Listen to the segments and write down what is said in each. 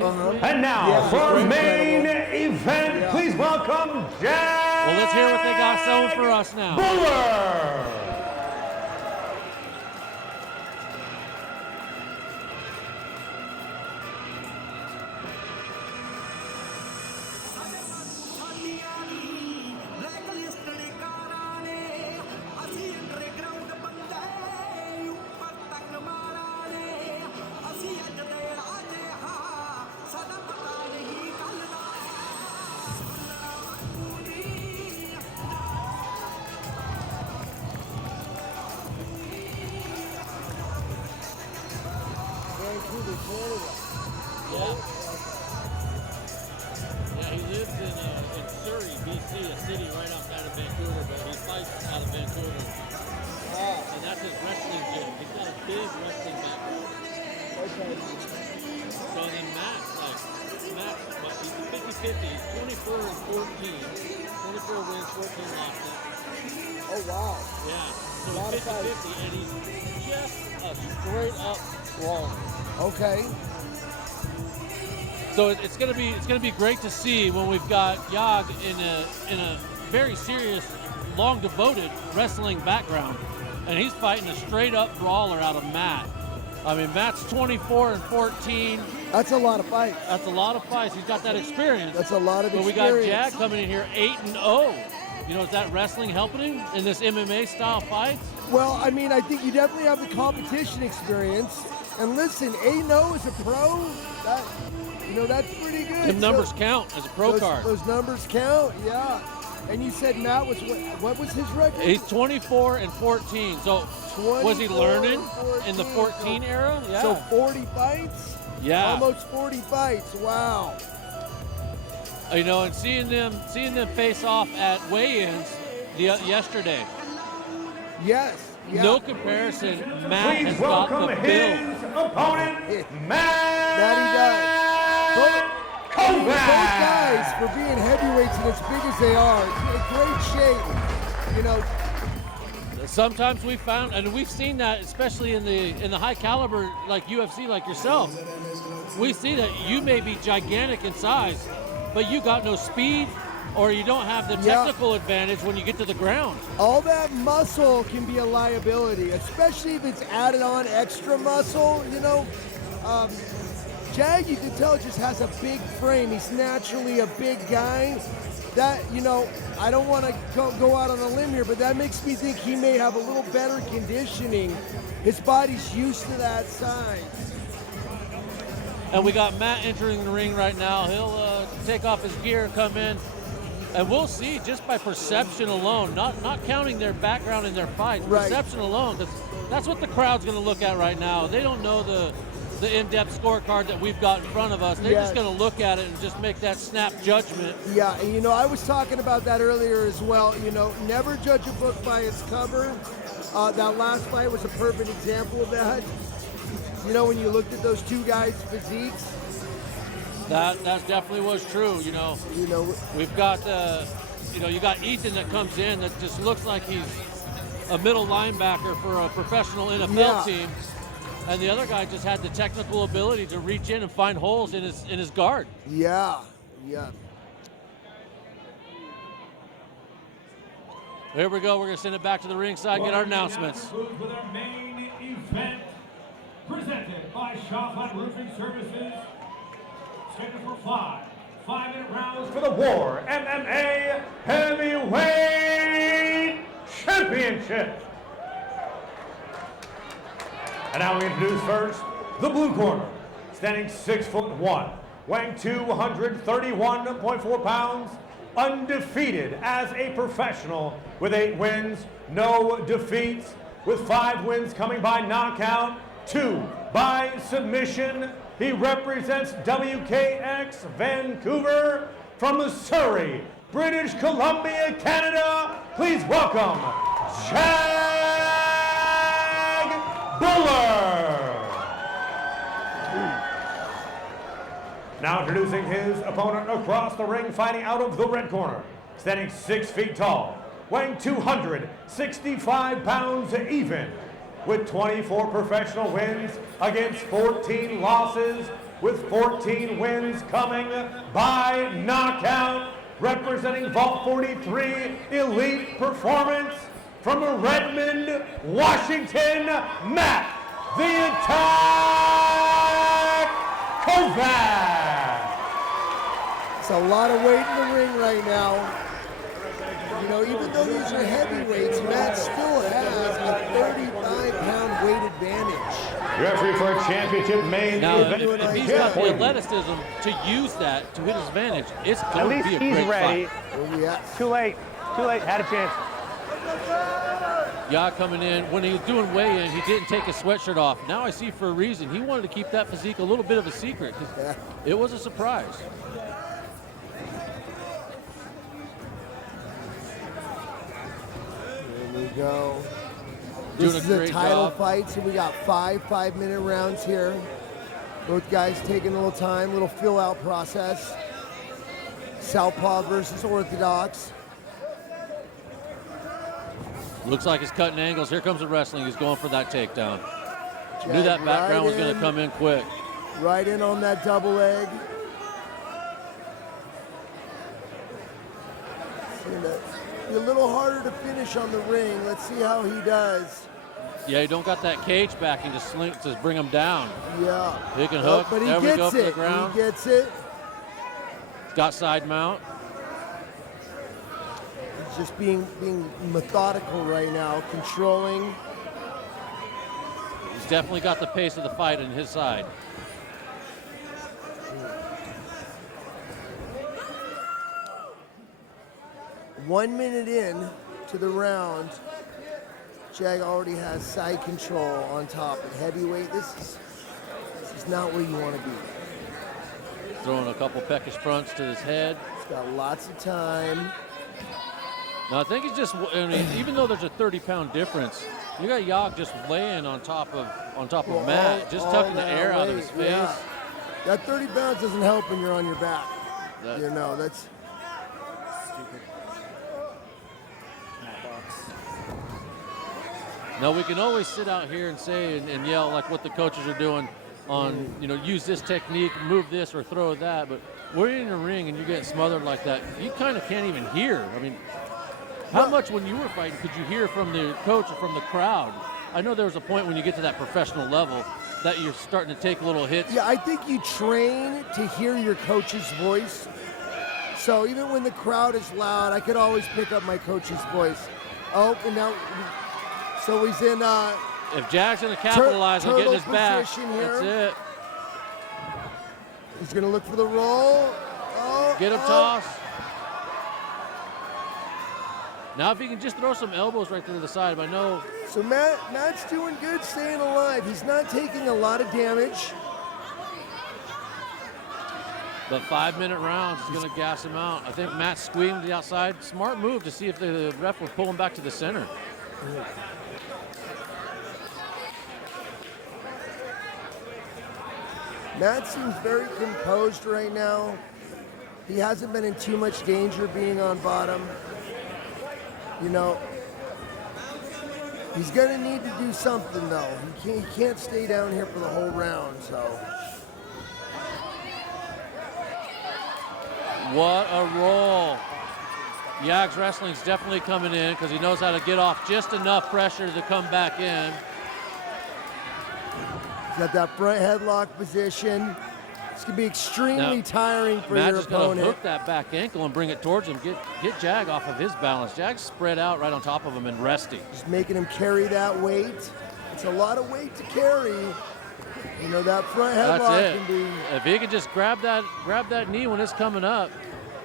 And now, for our main event, please welcome Jack. Well, let's hear what they got selling for us now. Bhular. Yeah, he lives in Surrey, BC, a city right outside of Vancouver, but he fights out of Vancouver. And that's his wrestling gym. He's got a big wrestling background. So then Max, but he's a 50-50. He's 24 and 14. 24 wins, 14 losses. Oh, wow. Yeah, so he's 50-50, and he's just a straight-up brawler. Okay. So it's gonna be great to see when we've got Yag in a very serious, long devoted wrestling background, and he's fighting a straight up brawler out of Matt. I mean, Matt's 24 and 14. That's a lot of fights. That's a lot of fights. He's got that experience. That's a lot of but experience. But we got Jag coming in here 8-0. You know, is that wrestling helping him in this MMA style fights? Well, I mean, I think you definitely have the competition experience. And listen, 8-0 as a pro, that's pretty good. The numbers count as a pro card. Those numbers count, yeah. And you said Matt was, what was his record? He's 24 and 14. So was he learning in the 14 era? Yeah. So 40 fights? Yeah. Almost 40 fights, wow. You know, and seeing them face off at weigh-ins yesterday. Yes. Yeah. No comparison. Matt Please has got the welcome build. his opponent, Matt. That he does. Kovacs. Both guys, for being heavyweights and as big as they are, in great shape. You know. Sometimes we found, and we've seen that, especially in the high caliber like UFC, like yourself. We see that you may be gigantic in size, but you got no speed, or you don't have the technical advantage when you get to the ground. All that muscle can be a liability, especially if it's added on extra muscle, you know. Jag, you can tell, just has a big frame. He's naturally a big guy. That, you know, I don't want to go out on a limb here, but that makes me think he may have a little better conditioning. His body's used to that size. And we got Matt entering the ring right now. He'll take off his gear, come in, and we'll see just by perception alone, not counting their background in their fights, perception alone, because that's what the crowd's going to look at right now. They don't know the in-depth scorecard that we've got in front of us. They're just going to look at it and just make that snap judgment. Yeah, and you know, I was talking about that earlier as well. You know, never judge a book by its cover. That last fight was a perfect example of that. You know, when you looked at those two guys' physiques. That definitely was true. You know, we've got you got Ethan that comes in that just looks like he's a middle linebacker for a professional NFL team, and the other guy just had the technical ability to reach in and find holes in his guard. Yeah. There we go. We're gonna send it back to the ringside, get our announcements. With our main event, presented by Shopline Roofing Services. Scheduled for 5-minute rounds for the War MMA Heavyweight Championship. And now we introduce first the blue corner, standing 6'1", weighing 231.4 pounds, undefeated as a professional with 8 wins, no defeats, with 5 wins coming by knockout, 2 by submission. He represents WKX Vancouver from Surrey, British Columbia, Canada. Please welcome Jag Bhular. Now introducing his opponent across the ring, fighting out of the red corner, standing 6 feet tall, weighing 265 pounds even, with 24 professional wins against 14 losses, with 14 wins coming by knockout, representing Vault 43 Elite Performance from Redmond, Washington, Matt the Attack Kovacs. It's a lot of weight in the ring right now. You know, even though these are heavyweights, Matt still has a 35-pound weight advantage. Referee for a championship main Now, event. if he's got the athleticism to use that to his advantage, it's going to be a great fight. Yeah. Too late, had a chance. Ya coming in, when he was doing weigh-in, he didn't take his sweatshirt off. Now I see for a reason. He wanted to keep that physique a little bit of a secret. Yeah. It was a surprise. Here we go. Doing This a is a great title job. fight, so we got 5-5-minute rounds here. Both guys taking a little time, little fill-out process. Southpaw versus Orthodox. Looks like he's cutting angles. Here comes the wrestling. He's going for that takedown. Knew Jack that background was right going to come in quick. Right in on that double leg. It's gonna be a little harder to finish on the ring. Let's see how he does. Yeah, he don't got that cage backing to bring him down. Yeah. He can hook. But he There we go gets for the it. ground. He gets it. Got side mount. He's just being methodical right now, controlling. He's definitely got the pace of the fight on his side. One minute in to the round, Jag already has side control on top. At heavyweight, this is not where you want to be. Throwing a couple peckish fronts to his head. He's got lots of time. Now I think he's just, I mean, even though there's a 30-pound difference, you got Yag just laying on top of Well, Matt, just tucking the that air out of weight, his face. yeah. That 30 pounds doesn't help when you're on your back. That- You know, that's Stupid. Matt Box. Now we can always sit out here and say and yell like what the coaches are doing on, you know, use this technique, move this or throw that, but we're in a ring and you're getting smothered like that, you kind of can't even hear. I mean, how much when you were fighting could you hear from the coach or from the crowd? I know there was a point when you get to that professional level that you're starting to take little hits. yeah. I think you train to hear your coach's voice. So even when the crowd is loud, I could always pick up my coach's voice. Oh, and now, so he's in. If Jack's going to capitalize on getting his turtle back, position here. that's it. He's gonna look for the roll. Oh, Get him oh. tossed. Now if he can just throw some elbows right there to the side, but I know So Matt's doing good, staying alive. He's not taking a lot of damage. the 5-minute rounds is going to gas him out. I think Matt squeamed to the outside. Smart move to see if the ref would pull him back to the center. Matt seems very composed right now. He hasn't been in too much danger being on bottom. You know, he's gonna need to do something though. He can't stay down here for the whole round, so. What a roll. Yag's wrestling's definitely coming in because he knows how to get off just enough pressure to come back in. He's got that front headlock position. It's gonna be extremely Now, tiring for Matt your just got to opponent. hook that back ankle and bring it towards him. Get Jag off of his balance. Jag's spread out right on top of him and resting. Just making him carry that weight. It's a lot of weight to carry. You know, that front headlock That's it. can be. If he could just grab that knee when it's coming up.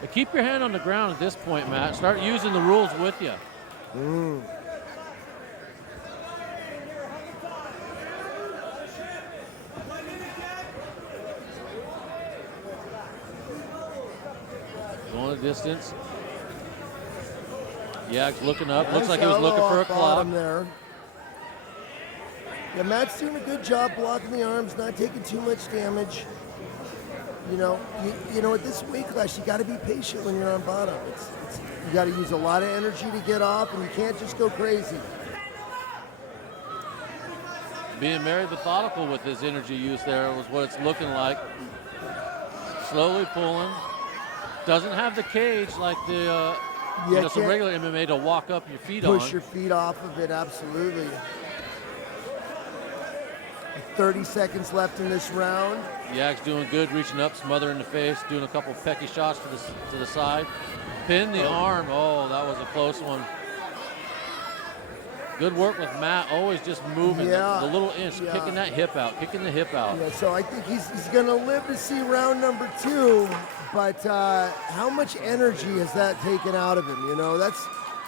But keep your hand on the ground at this point, Matt. Start using the rules with you. Going the distance. Yag's looking up. Looks like he was Nice looking for a elbow off bottom club. there. Yeah, Matt's doing a good job blocking the arms, not taking too much damage. You know, you know, at this weight class, you got to be patient when you're on bottom. You got to use a lot of energy to get off, and you can't just go crazy. being very methodical with his energy use there was what it's looking like. Slowly pulling. Doesn't have the cage like the some regular MMA to walk up your feet on. Push your feet off of it, absolutely. 30 seconds left in this round. Yak's doing good, reaching up, smothering the face, doing a couple pecky shots to the side. Pin the arm. Oh, that was a close one. Good work with Matt, always just moving the little inch, kicking that hip out, kicking the hip out. Yeah, so I think he's going to live to see round number 2, but how much energy has that taken out of him? You know, that's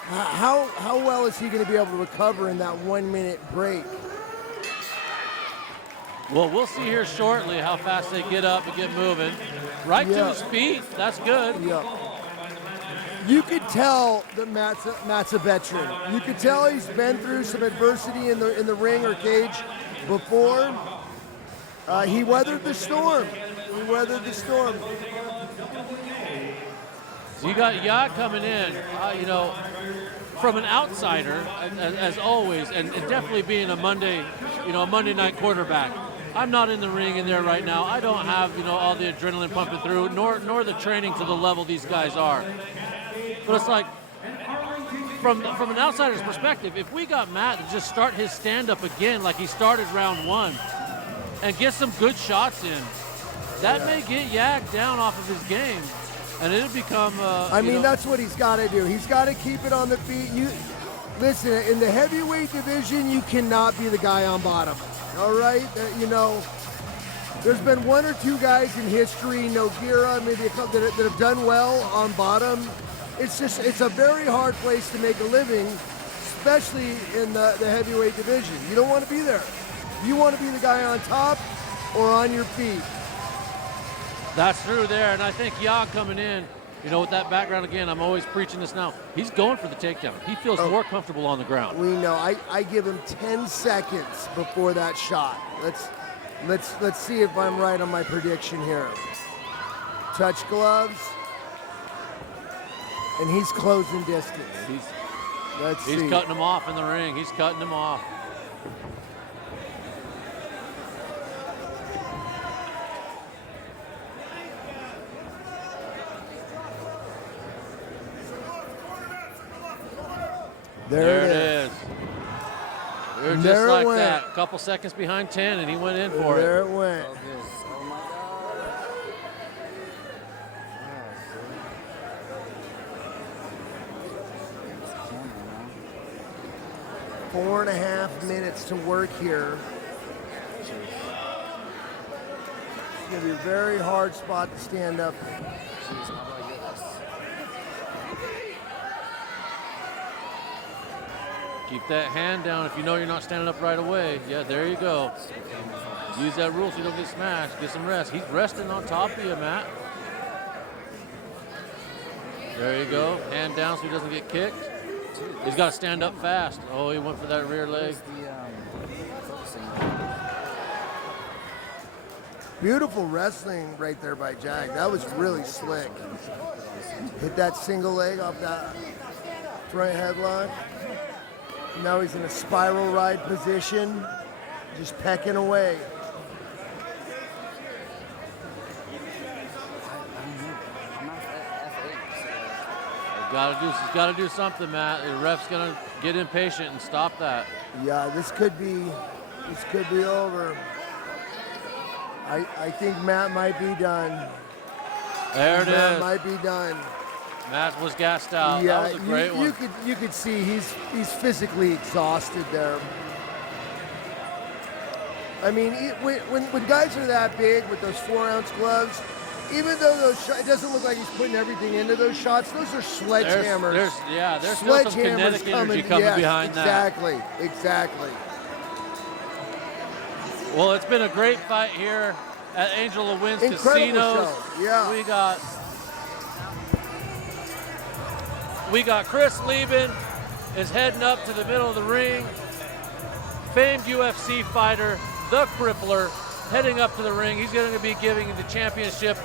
how well is he going to be able to recover in that 1 minute break? Well, we'll see here shortly how fast they get up and get moving. Right to his feet, that's good. Yeah. You could tell that Matt's a veteran. You could tell he's been through some adversity in the ring or cage before. He weathered the storm. So you got Yak coming in, from an outsider, as always, and definitely being a Monday night quarterback. I'm not in the ring in there right now. I don't have, all the adrenaline pumping through, nor the training to the level these guys are. But it's like, from an outsider's perspective, if we got Matt to just start his stand-up again like he started round 1 and get some good shots in, that may get Yak down off of his game. And it'll become, that's what he's got to do. He's got to keep it on the feet. Listen, in the heavyweight division, you cannot be the guy on bottom. All right? There's been 1 or 2 guys in history, Nogueira, maybe a couple that have done well on bottom. It's a very hard place to make a living, especially in the heavyweight division. You don't want to be there. You want to be the guy on top or on your feet. That's true there, and I think Yak coming in, with that background again, I'm always preaching this now. He's going for the takedown. He feels more comfortable on the ground. We know. I give him 10 seconds before that shot. Let's see if I'm right on my prediction here. Touch gloves, and he's closing distance. He's cutting him off in the ring. He's cutting him off. There it is. We were just like that. A couple seconds behind 10, and he went in for it. There it went. Oh my God. 4.5 minutes to work here. It's going to be a very hard spot to stand up. Keep that hand down if you know you're not standing up right away. Yeah, there you go. Use that rule so you don't get smashed. Get some rest. He's resting on top of you, Matt. There you go. Hand down so he doesn't get kicked. He's got to stand up fast. Oh, he went for that rear leg. Beautiful wrestling right there by Jag. That was really slick. Hit that single leg off that front headlock. Now he's in a spiral ride position, just pecking away. He's got to do something, Matt. The ref's gonna get impatient and stop that. Yeah, this could be over. I think Matt might be done. There it is. Matt might be done. Matt was gassed out. Yeah, that was a great one. You could see he's physically exhausted there. I mean, when guys are that big with those 4-ounce gloves, even though it doesn't look like he's putting everything into those shots, those are sledgehammers. There's still some kinetic energy coming behind that. Exactly. Well, it's been a great fight here at Angel of Winds Casinos. Show. Yeah. We got Chris Lieben is heading up to the middle of the ring. Famed UFC fighter, the Crippler, heading up to the ring. He's going to be giving the championship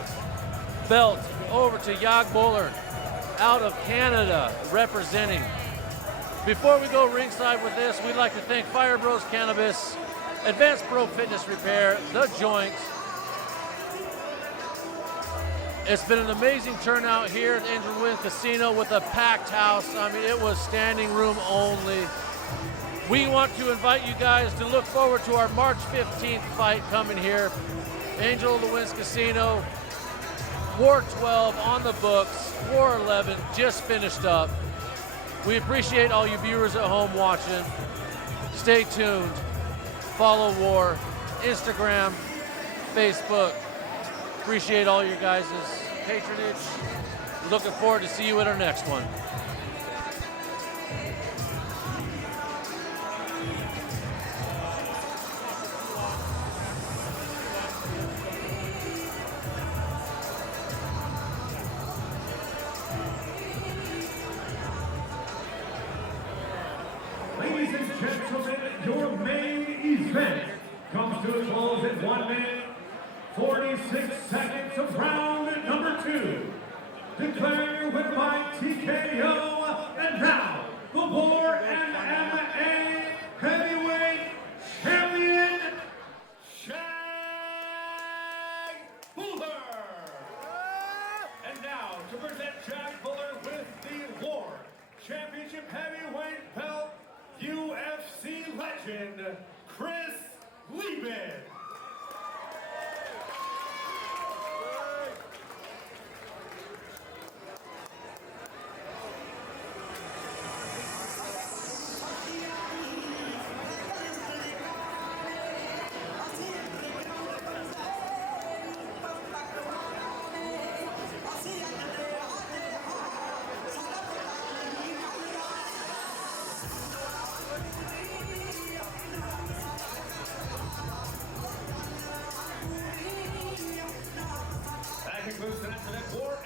belt over to Yak Bhular out of Canada, representing. Before we go ringside with this, we'd like to thank Fire Bros Cannabis Advanced Pro Fitness Repair, The Joints. It's been an amazing turnout here at Angel Wind Casino with a packed house. I mean, it was standing room only. We want to invite you guys to look forward to our March 15th fight coming here. Angel of the Winds Casino, War 12 on the books, War 11 just finished up. We appreciate all you viewers at home watching. Stay tuned. Follow War, Instagram, Facebook. Appreciate all your guys' patronage. Looking forward to see you at our next one. Ladies and gentlemen, your main event comes to a close at 1 minute, 46 seconds of round number 2. Declaring your winner by TKO, and now, the Bhular MMA Heavyweight Champion, Shag Bhular. And now, to present Shag Bhular with the War Championship Heavyweight Belt, UFC legend, Chris Lieben. That concludes tonight's event. War